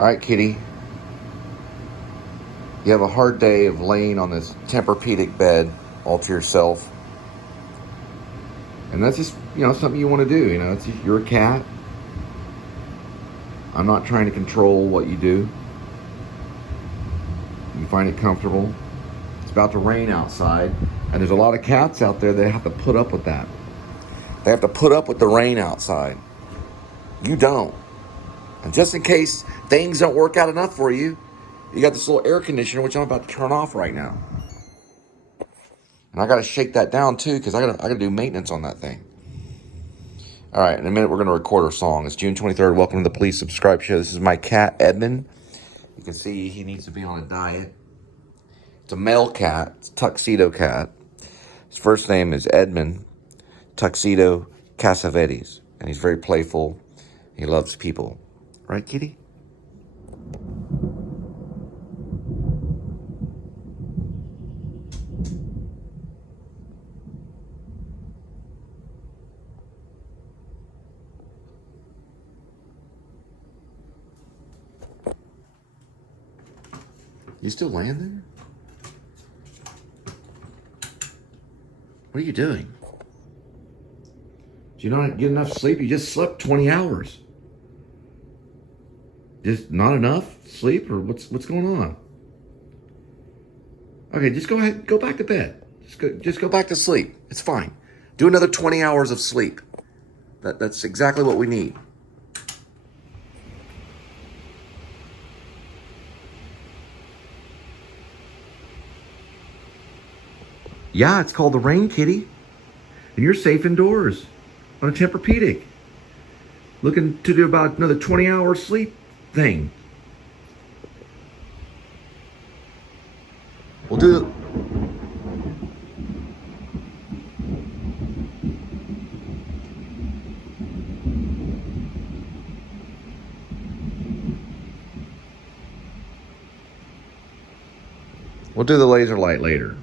All right, kitty. You have a hard day of laying on this Tempur-Pedic bed all to yourself. And that's just, something you want to do. You're a cat. I'm not trying to control what you do. You find it comfortable. It's about to rain outside. And there's a lot of cats out there that have to put up with that. They have to put up with the rain outside. You don't. And just in case things don't work out enough for you, you got this little air conditioner, which I'm about to turn off right now. And I got to shake that down too, because I got to do maintenance on that thing. All right, in a minute we're going to record our song. It's June 23rd. Welcome to the Please Subscribe Show. This is my cat, Edmund. You can see he needs to be on a diet. It's a male cat. It's a tuxedo cat. His first name is Edmund Tuxedo Cassavetes. And he's very playful. He loves people. Right, kitty? You still laying there? What are you doing? Did you not get enough sleep? You just slept 20 hours. Just not enough sleep, or what's going on? Okay, just go ahead, go back to bed. Just go back to sleep. It's fine. Do another 20 hours of sleep. That's exactly what we need. Yeah, it's called the rain, kitty. And you're safe indoors on a Tempur-Pedic. Looking to do about another 20-hour sleep thing. We'll do the laser light later.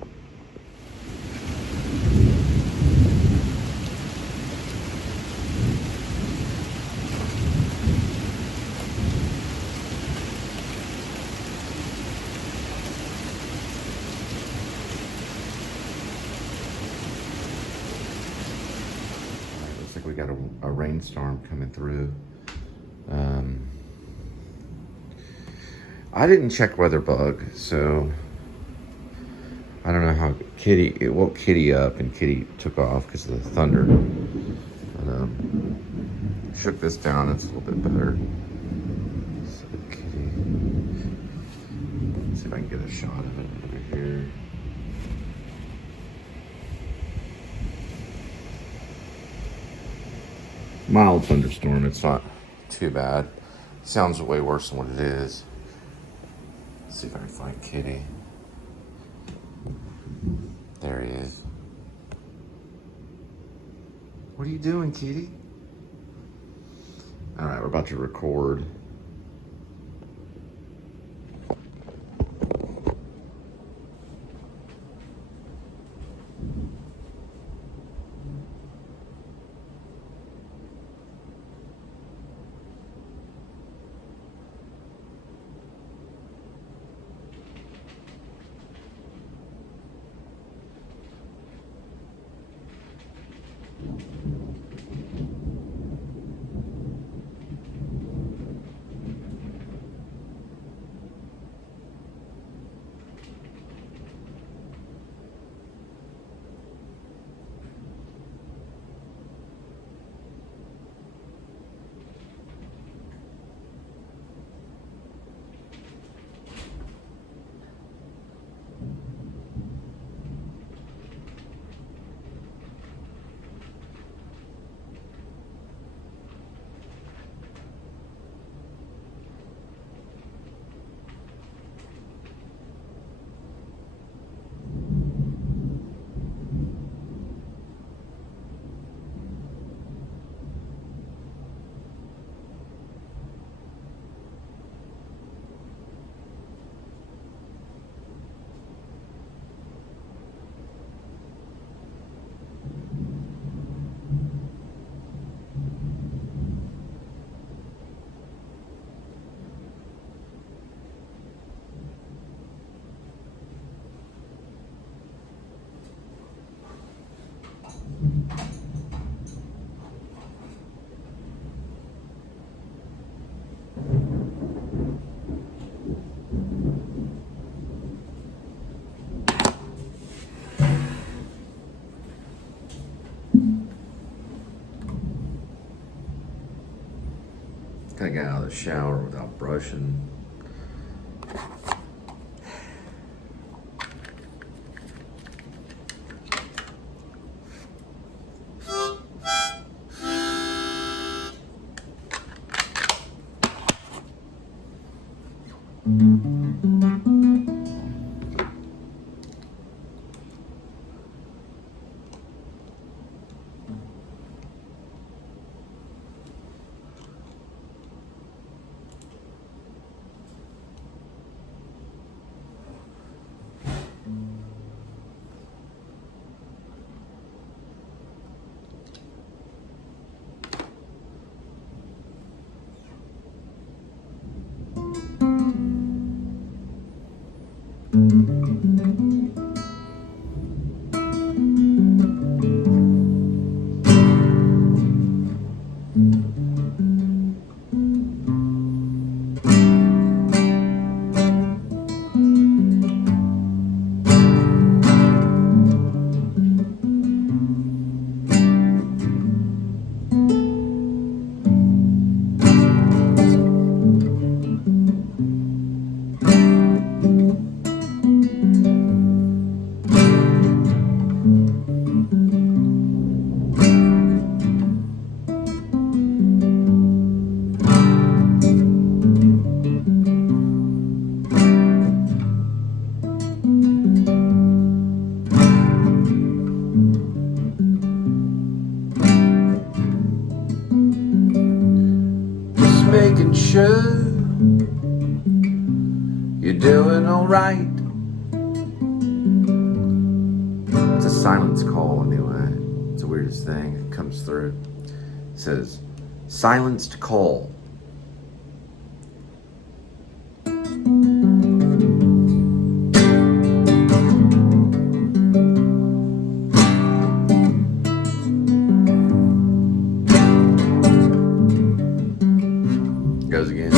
We got a rainstorm coming through. I didn't check WeatherBug, so I don't know how it woke Kitty up, and Kitty took off because of the thunder. But shook this down, it's a little bit better. So Kitty, let's see if I can get a shot of it over here. Mild thunderstorm, it's not too bad. Sounds way worse than what it is. Let's see if I can find Kitty. There he is. What are you doing, Kitty? All right, we're about to record. gotta get out of the shower without brushing. Making sure you're doing alright. It's a silence call anyway. It's the weirdest thing. It comes through. It says, silenced call. Goes again.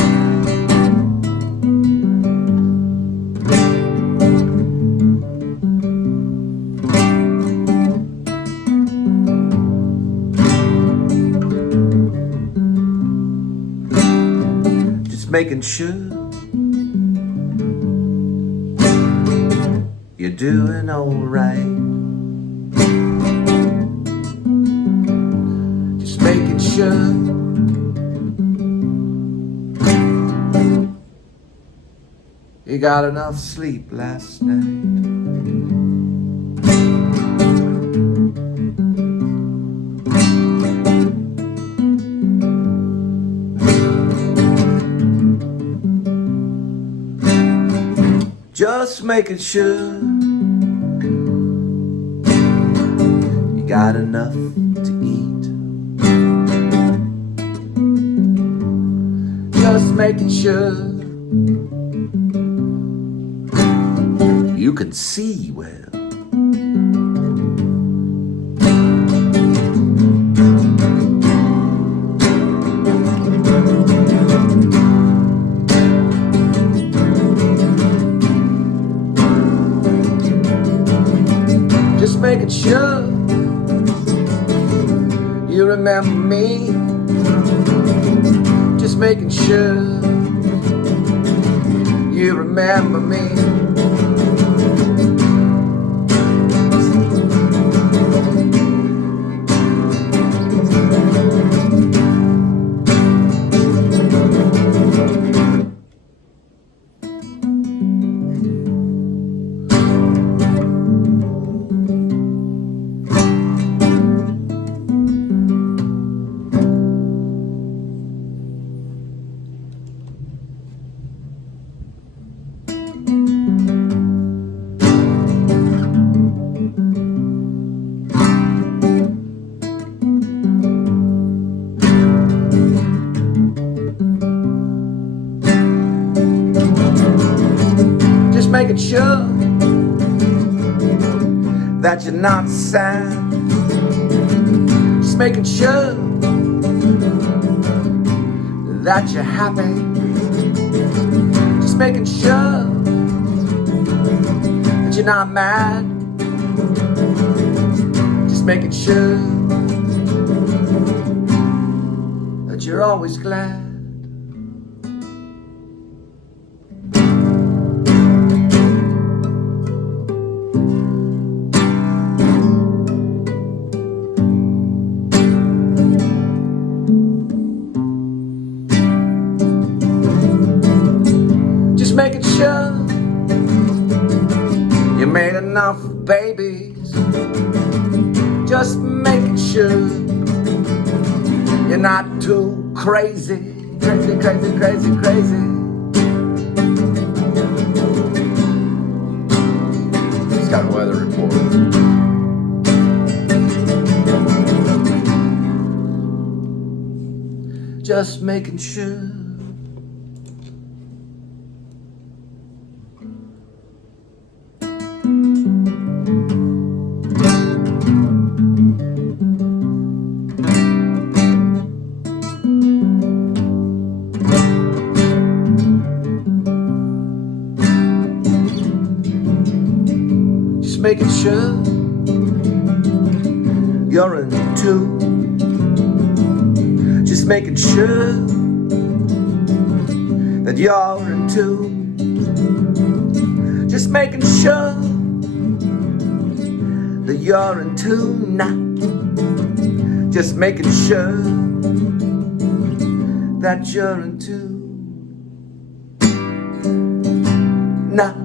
Just making sure you're doing alright. Just making sure you got enough sleep last night. Just making sure you got enough to eat. Just making sure you can see well. Just making sure you remember me. Just making sure you remember me. Making sure that you're not sad. Just making sure that you're happy. Just making sure that you're not mad. Just making sure that you're always glad. made enough babies. Just making sure you're not too crazy. Crazy, crazy, crazy, crazy. He's got a weather report. Just making sure. Just making sure you're in tune. Just making sure that you're in tune. Just making sure that you're in tune now. Just making sure that you're in tune now.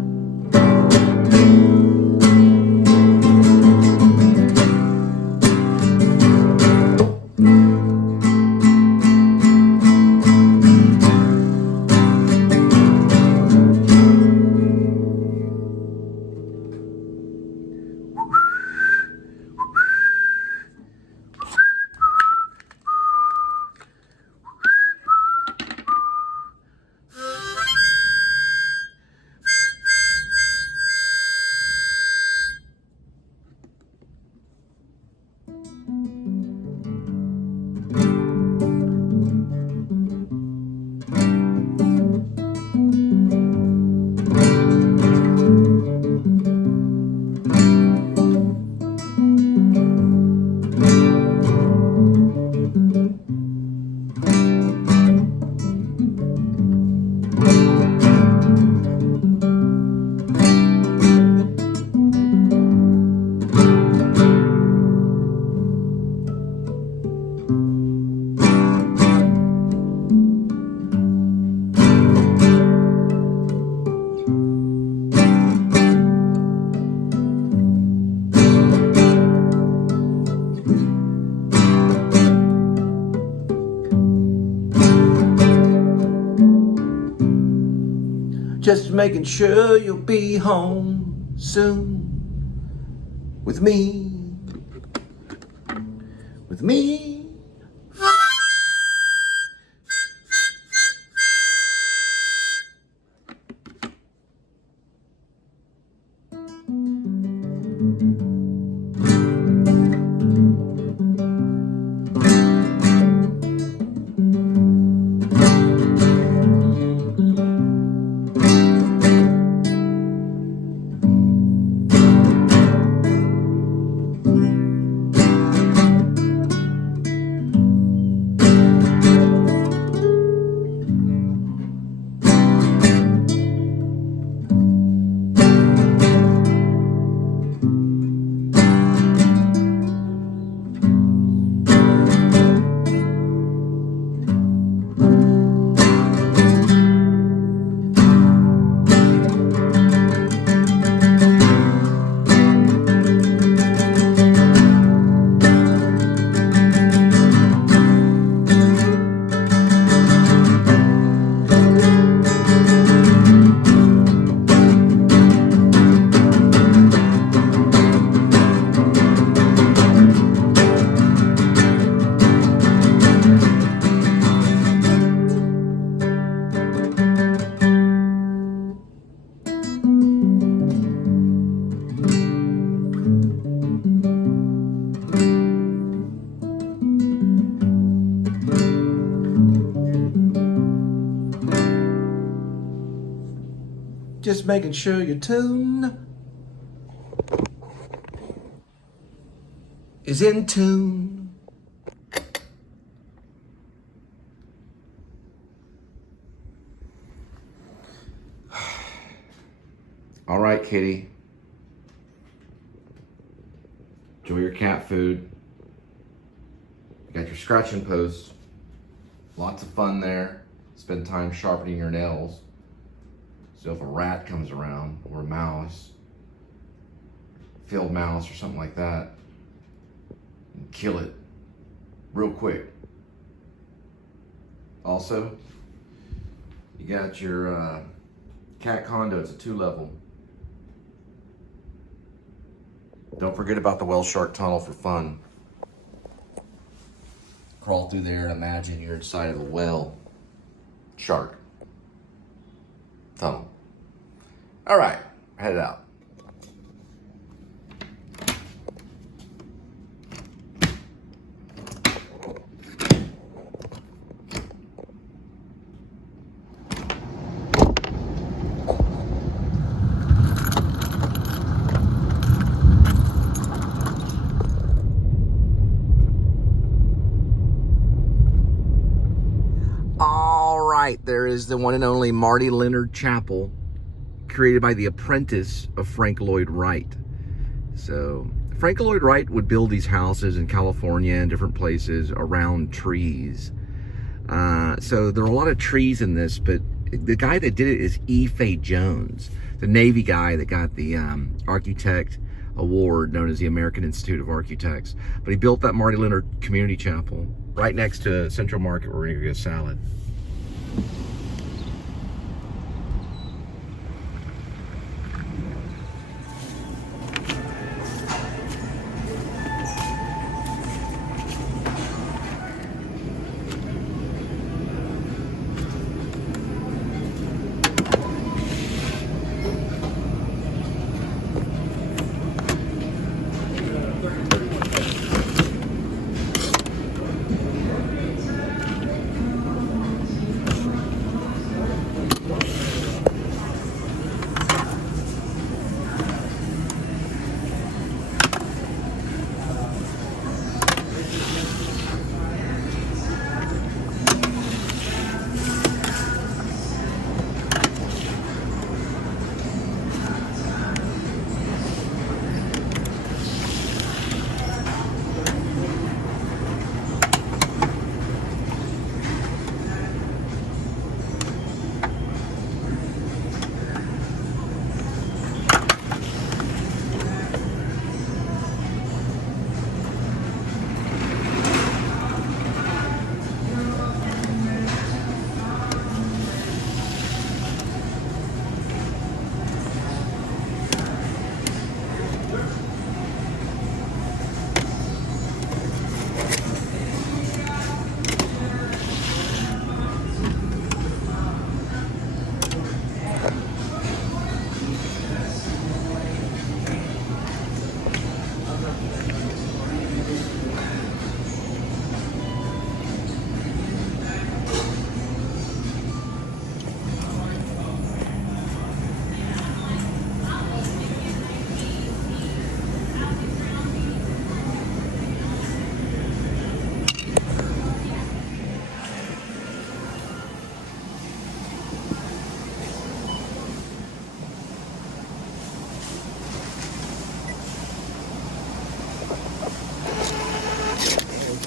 Just making sure you'll be home soon with me. With me. Just making sure your tune is in tune. All right, kitty. Enjoy your cat food. You got your scratching post. Lots of fun there. Spend time sharpening your nails. So if a rat comes around or a mouse, field mouse or something like that and kill it real quick. Also, you got your cat condo. It's a 2-level. Don't forget about the whale shark tunnel for fun. Crawl through there and imagine you're inside of a whale shark tunnel. All right, head out. There is the one and only Marty Leonard Chapel, created by the apprentice of Frank Lloyd Wright. So Frank Lloyd Wright would build these houses in California and different places around trees. So there are a lot of trees in this, but the guy that did it is E. Fay Jones, the Navy guy that got the architect award known as the American Institute of Architects. But he built that Marty Leonard Community Chapel right next to Central Market where we're gonna get a salad.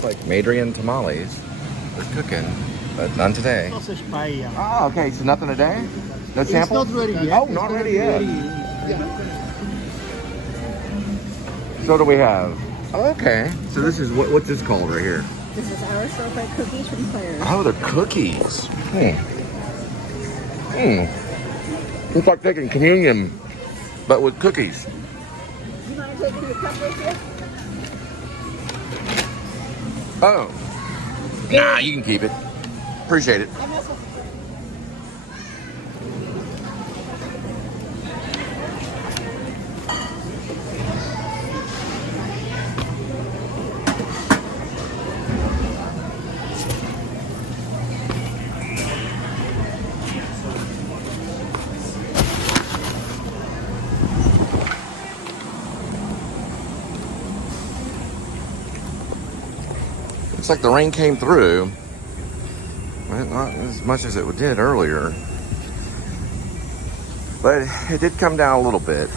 Like Madrian tamales. They're cooking, but none today. Sausage paella. Oh, okay. So nothing today? No It's sample? not ready yet. Oh, not ready yet. So what do we have? Oh, okay. So this is what's this called right here? This is our shortbread cookies from Claire's. Oh, they're cookies. It's like taking communion, but with cookies. You mind taking your cup with you? Oh. Nah, you can keep it. Appreciate it. Looks like the rain came through, but not as much as it did earlier. But it did come down a little bit.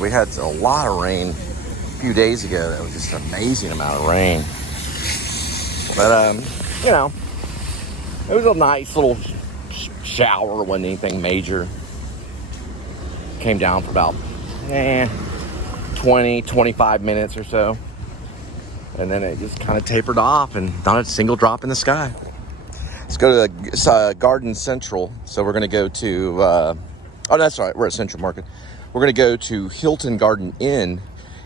We had a lot of rain a few days ago. That was just an amazing amount of rain. But, you know, it was a nice little shower. It wasn't anything major. Came down for about, 20, 25 minutes or so. And then it just kind of tapered off and not a single drop in the sky. Let's go to Garden Central. So we're going to go to, oh, that's right, we're at Central Market. We're going to go to Hilton Garden Inn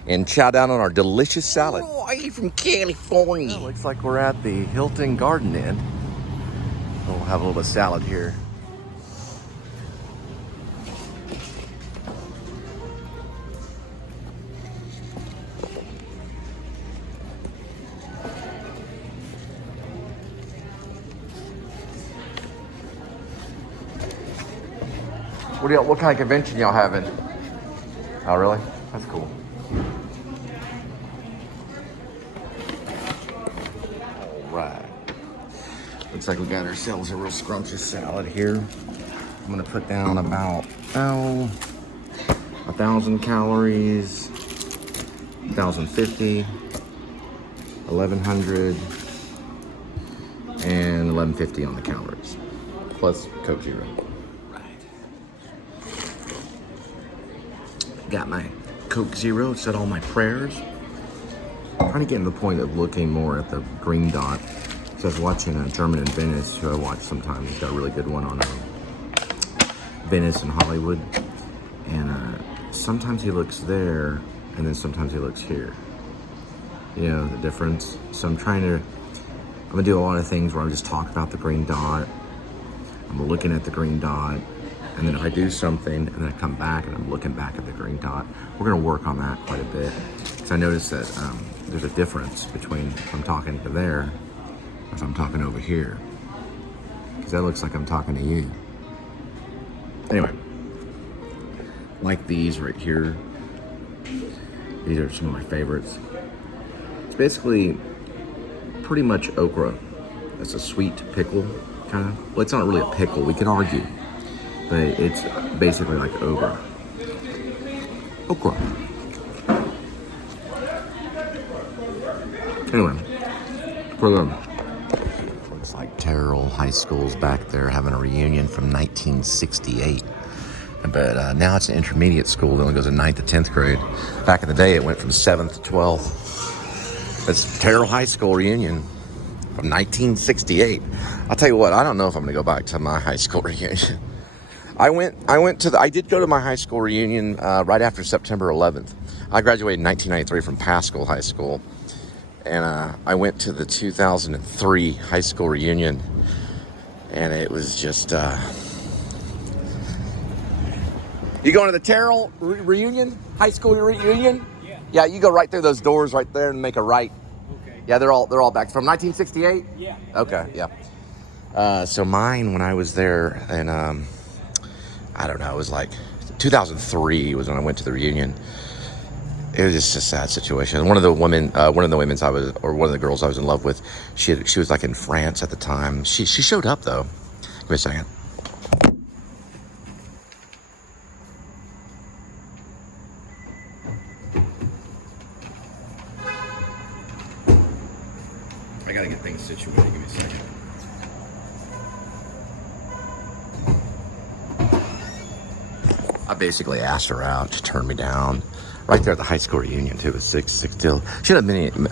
and chow down on our delicious salad. Roy from California. Well, looks like we're at the Hilton Garden Inn. We'll have a little bit of salad here. What kind of convention y'all having? Oh, really? That's cool. All right. Looks like we got ourselves a real scrumptious salad here. I'm gonna put down about 1,000 calories, 1,050, 1,100, and 1,150 on the calories, plus Coke Zero. Got my Coke Zero, said all my prayers. I'm trying to get to the point of looking more at the green dot. So I was watching German in Venice, who I watch sometimes. He's got a really good one on Venice and Hollywood. And sometimes he looks there, and then sometimes he looks here. You know, the difference. So I'm gonna do a lot of things where I just talk about the green dot. I'm looking at the green dot. And then if I do something and then I come back and I'm looking back at the green dot, we're gonna work on that quite a bit. Because I noticed that there's a difference between if I'm talking to there or if I'm talking over here. Because that looks like I'm talking to you. Anyway, like these right here. These are some of my favorites. It's basically pretty much okra. It's a sweet pickle, kind of. Well, it's not really a pickle, we can argue. But it's basically like okra. Anyway, looks like Terrell High School's back there having a reunion from 1968. But now it's an intermediate school that only goes in 9th to 10th grade. Back in the day, it went from 7th to 12th. It's Terrell High School reunion from 1968. I'll tell you what, I don't know if I'm going to go back to my high school reunion. I did go to my high school reunion right after September 11th. I graduated in 1993 from Pascal High School. And I went to the 2003 high school reunion. And it was just... You going to the Terrell reunion? High school reunion? Yeah. Yeah, you go right through those doors right there and make a right. Okay. Yeah, they're all back. From 1968? Yeah. Okay, yeah. So mine, when I was there, and I don't know, it was like 2003 was when I went to the reunion. It was just a sad situation. One of the girls I was in love with, she was like in France at the time. She showed up though. Give me a second. I gotta get things situated. Give me a second. I basically asked her out. She turned me down. Right there at the high school reunion, too. It was 6 till. She ended up been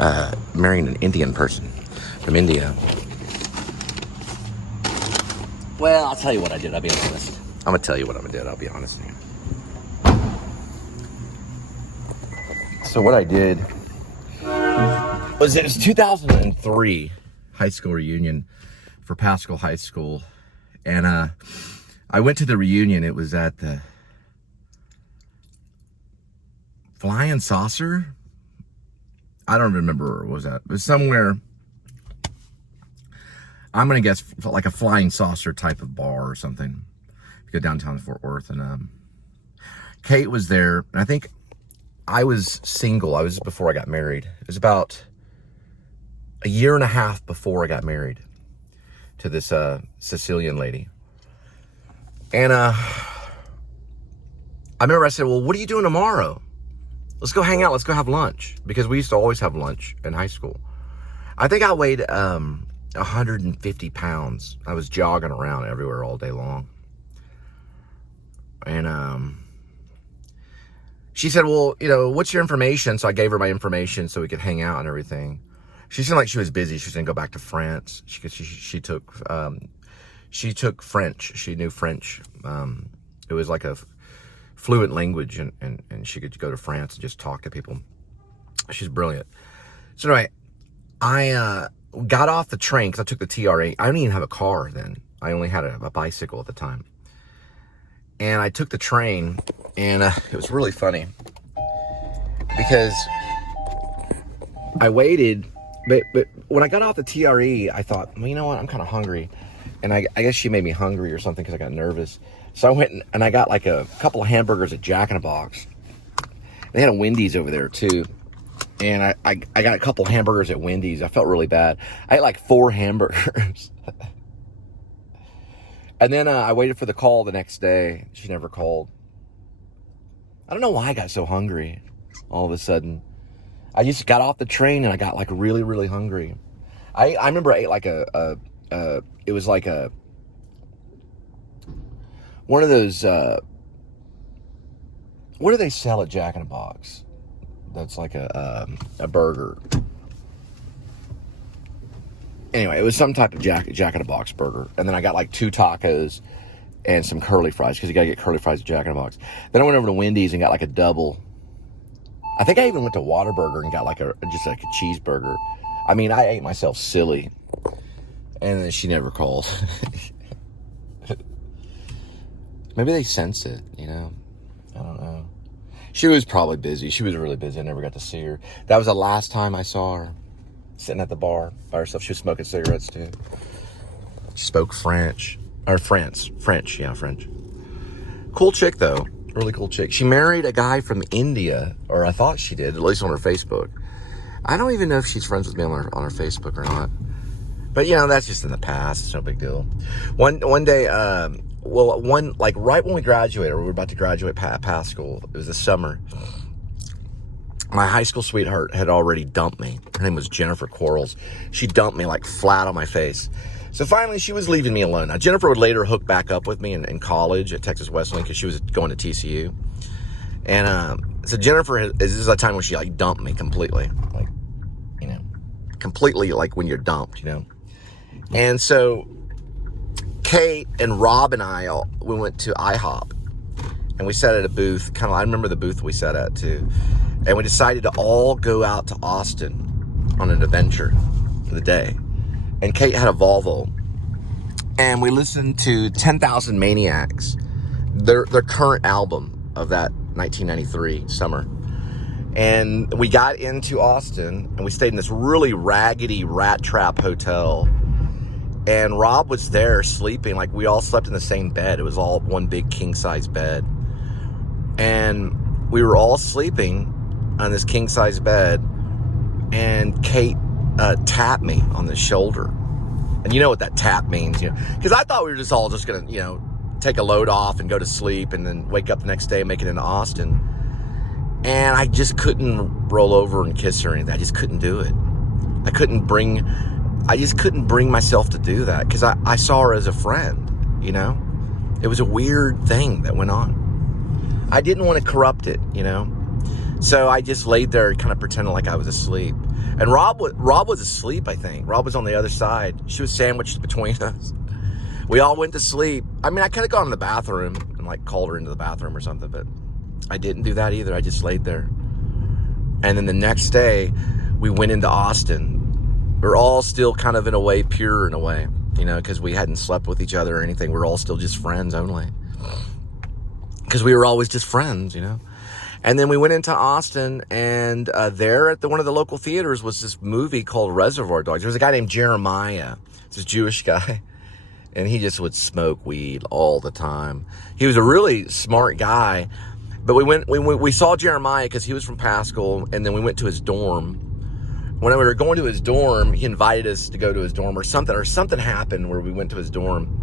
marrying an Indian person from India. Well, I'll tell you what I did. I'll be honest. I'm going to tell you what I'm going to do. I'll be honest with you. So what I did was it was 2003 high school reunion for Pascal High School. And I went to the reunion. It was at the Flying Saucer? I don't remember where it was at. It was somewhere, I'm going to guess like a Flying Saucer type of bar or something. You go downtown Fort Worth. And Kate was there. And I think I was single. I was before I got married. It was about a year and a half before I got married to this Sicilian lady. And I remember I said, well, what are you doing tomorrow? Let's go hang out. Let's go have lunch. Because we used to always have lunch in high school. I think I weighed 150 pounds. I was jogging around everywhere all day long. And she said, well, you know, what's your information? So I gave her my information so we could hang out and everything. She seemed like she was busy. She was going to go back to France. She took French. She knew French. It was like a fluent language, and she could go to France and just talk to people. She's brilliant. So anyway, I got off the train because I took the TRA. I didn't even have a car then. I only had a bicycle at the time. And I took the train, and it was really funny because I waited, but when I got off the TRE, I thought, well, you know what, I'm kind of hungry. And I guess she made me hungry or something because I got nervous. So I went and I got like a couple of hamburgers at Jack in the Box. They had a Wendy's over there too. And I got a couple hamburgers at Wendy's. I felt really bad. I ate like 4 hamburgers. And then I waited for the call the next day. She never called. I don't know why I got so hungry all of a sudden. I just got off the train and I got like really, really hungry. I remember I ate like it was like one of those, what do they sell at Jack in the Box? That's like a burger. Anyway, it was some type of Jack in the Box burger. And then I got like 2 tacos and some curly fries, because you gotta get curly fries at Jack in the Box. Then I went over to Wendy's and got like a double. I think I even went to Whataburger and got like just like a cheeseburger. I mean, I ate myself silly. And then she never called. Maybe they sense it, you know? I don't know. She was probably busy. She was really busy. I never got to see her. That was the last time I saw her. Sitting at the bar by herself. She was smoking cigarettes too. She spoke French. Or French. Yeah, French. Cool chick though. Really cool chick. She married a guy from India. Or I thought she did, at least on her Facebook. I don't even know if she's friends with me on her Facebook or not. But you know, that's just in the past. It's no big deal. One day, like right when we graduated, or we were about to graduate past school, it was the summer. My high school sweetheart had already dumped me. Her name was Jennifer Quarles. She dumped me like flat on my face. So finally, she was leaving me alone. Now, Jennifer would later hook back up with me in college at Texas Wesleyan because she was going to TCU. And so Jennifer, this is a time when she like dumped me completely. Like, you know, completely like when you're dumped, you know. And so Kate and Rob and we went to IHOP. And we sat at a booth, I remember the booth we sat at too. And we decided to all go out to Austin on an adventure for the day. And Kate had a Volvo. And we listened to 10,000 Maniacs, their current album of that 1993 summer. And we got into Austin and we stayed in this really raggedy rat trap hotel. And Rob was there sleeping, like we all slept in the same bed. It was all one big king size bed. And we were all sleeping on this king size bed, and Kate tapped me on the shoulder. And you know what that tap means, you know, because I thought we were just gonna, you know, take a load off and go to sleep and then wake up the next day and make it into Austin. And I just couldn't roll over and kiss her or anything. I just couldn't do it. I just couldn't bring myself to do that because I saw her as a friend, you know. It was a weird thing that went on. I didn't want to corrupt it, you know. So I just laid there kind of pretending like I was asleep. And Rob was asleep, I think. Rob was on the other side. She was sandwiched between us. We all went to sleep. I mean, I could have gone in the bathroom and like called her into the bathroom or something, but I didn't do that either. I just laid there. And then the next day, we went into Austin. We're all still kind of in a way pure in a way, you know, because we hadn't slept with each other or anything. We're all still just friends only. Because we were always just friends, you know. And then we went into Austin, and there at one of the local theaters was this movie called Reservoir Dogs. There was a guy named Jeremiah, this Jewish guy, and he just would smoke weed all the time. He was a really smart guy, but we saw Jeremiah because he was from Pascal, and then we went to his dorm. When we were going to his dorm, he invited us to go to his dorm or something happened where we went to his dorm.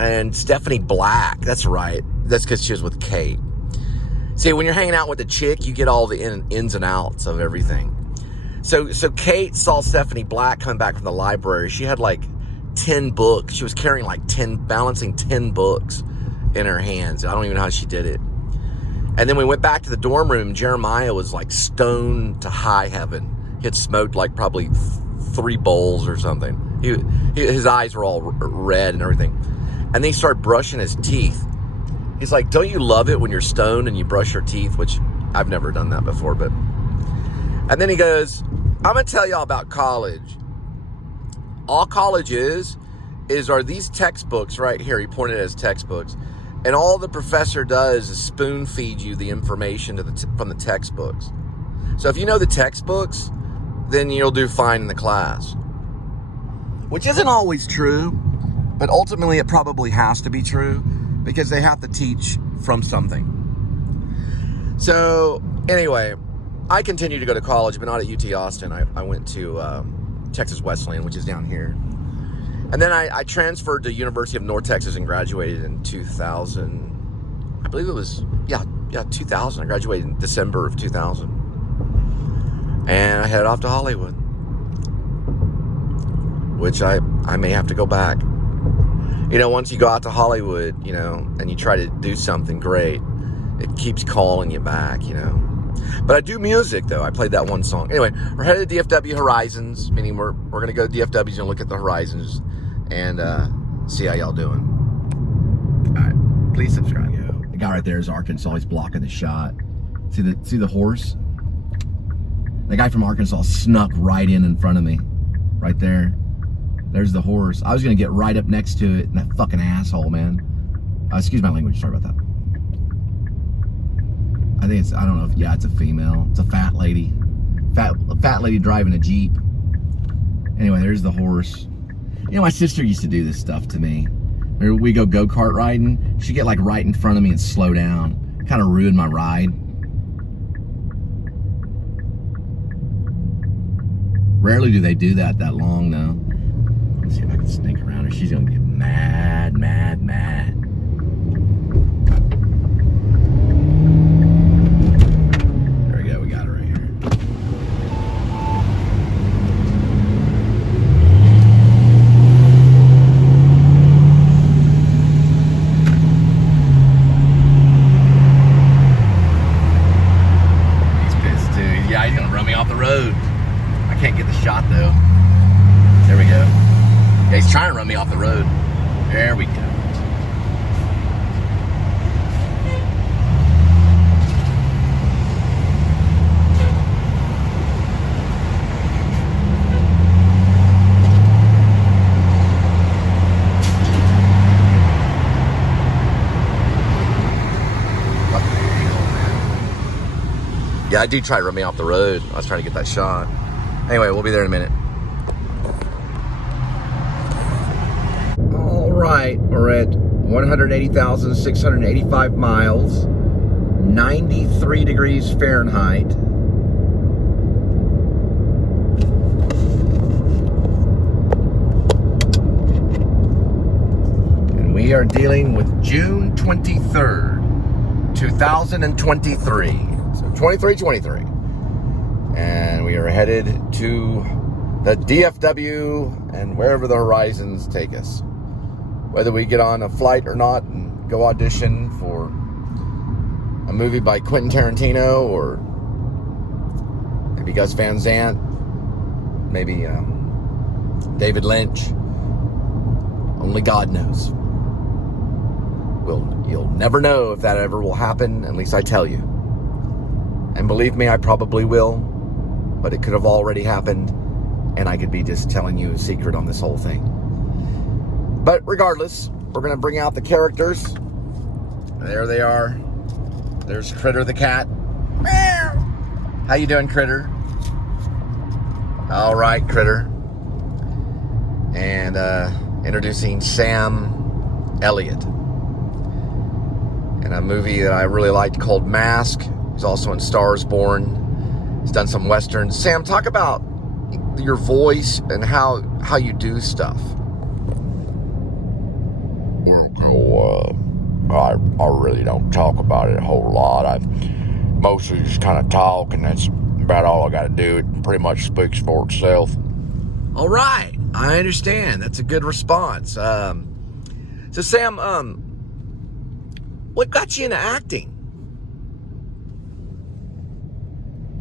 And Stephanie Black, that's right, that's because she was with Kate. See, when you're hanging out with a chick, you get all the ins and outs of everything. So Kate saw Stephanie Black coming back from the library. She had like 10 books. She was carrying like balancing 10 books in her hands. I don't even know how she did it. And then we went back to the dorm room. Jeremiah was like stoned to high heaven. He had smoked like probably 3 bowls or something. His eyes were all red and everything. And then he started brushing his teeth. He's like, don't you love it when you're stoned and you brush your teeth? Which I've never done that before, but. And then he goes, I'm going to tell y'all about college. All college are these textbooks right here. He pointed at his textbooks. And all the professor does is spoon feed you the information from the textbooks. So if you know the textbooks, then you'll do fine in the class. Which isn't always true, but ultimately it probably has to be true because they have to teach from something. So anyway, I continue to go to college, but not at UT Austin. I went to Texas Wesleyan, which is down here. And then I transferred to University of North Texas and graduated in 2000. I believe it was, 2000. I graduated in December of 2000. And I headed off to Hollywood, which I may have to go back. You know, once you go out to Hollywood, you know, and you try to do something great, it keeps calling you back, you know. But I do music, though. I played that one song. Anyway, we're headed to DFW Horizons, meaning we're going to go to DFWs and look at the horizons and see how y'all doing. All right, please subscribe. The guy right there is Arkansas. He's blocking the shot. See the horse? The guy from Arkansas snuck right in front of me. Right there. There's the horse. I was going to get right up next to it, and that fucking asshole, man. Excuse my language. Sorry about that. I think I don't know if, it's a female. It's a fat lady. A fat lady driving a Jeep. Anyway, there's the horse. You know, my sister used to do this stuff to me. We go go-kart riding. She'd get like right in front of me and slow down. Kind of ruined my ride. Rarely do they do that long, though. Let's see if I can sneak around her. She's gonna get mad. There we go, we got her right here. He's pissed too. Yeah, he's gonna run me off the road. I can't get the shot though. There we go. Yeah, he's trying to run me off the road. There we go. What the hell, man? Yeah, I do try to run me off the road. I was trying to get that shot. Anyway, we'll be there in a minute. All right, we're at 180,685 miles, 93 degrees Fahrenheit. And we are dealing with June 23rd, 2023. So 2323. And we are headed to the DFW and wherever the horizons take us. Whether we get on a flight or not and go audition for a movie by Quentin Tarantino or maybe Gus Van Sant, maybe David Lynch. Only God knows. You'll never know if that ever will happen, at least I tell you. And believe me, I probably will, but it could have already happened, and I could be just telling you a secret on this whole thing. But regardless, we're going to bring out the characters. There they are. There's Critter the cat. How you doing, Critter? All right, Critter. And introducing Sam Elliott in a movie that I really liked called Mask. He's also in Stars Born. He's done some westerns. Sam, talk about your voice and how you do stuff. I really don't talk about it a whole lot. I mostly just kind of talk, and that's about all I got to do. It pretty much speaks for itself. All right, I understand. That's a good response. So Sam, what got you into acting?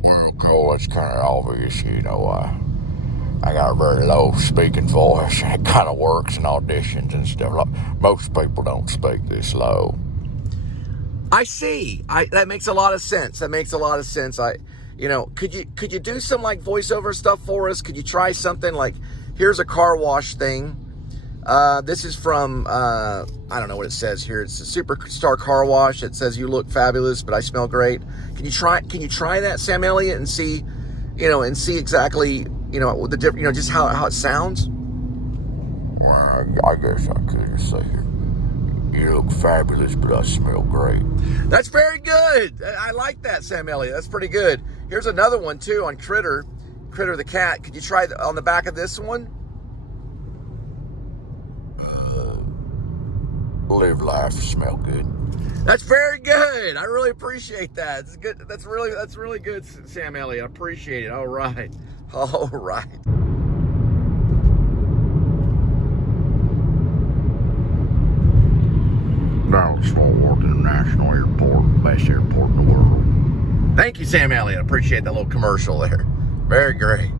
Well, Cole, that's kind of obvious, you know. I got a very low speaking voice, and it kind of works in auditions and stuff. Like, most people don't speak this low. I see. That makes a lot of sense. That makes a lot of sense. Could you do some like voiceover stuff for us? Could you try something like, here's a car wash thing. This is from, I don't know what it says here. It's a Superstar Car Wash. It says, you look fabulous, but I smell great. Can you try that, Sam Elliott, and see exactly, the different, just how it sounds? Well, I guess I could say it. You look fabulous, but I smell great. That's very good. I like that, Sam Elliott. That's pretty good. Here's another one too on Critter the cat. Could you try on the back of this one? Live life, smell good. That's very good. I really appreciate that. It's good. That's really good, Sam Elliott. I appreciate it. All right. Dallas Fort Worth International Airport, best airport in the world. Thank you, Sam Elliott. I appreciate that little commercial there. Very great.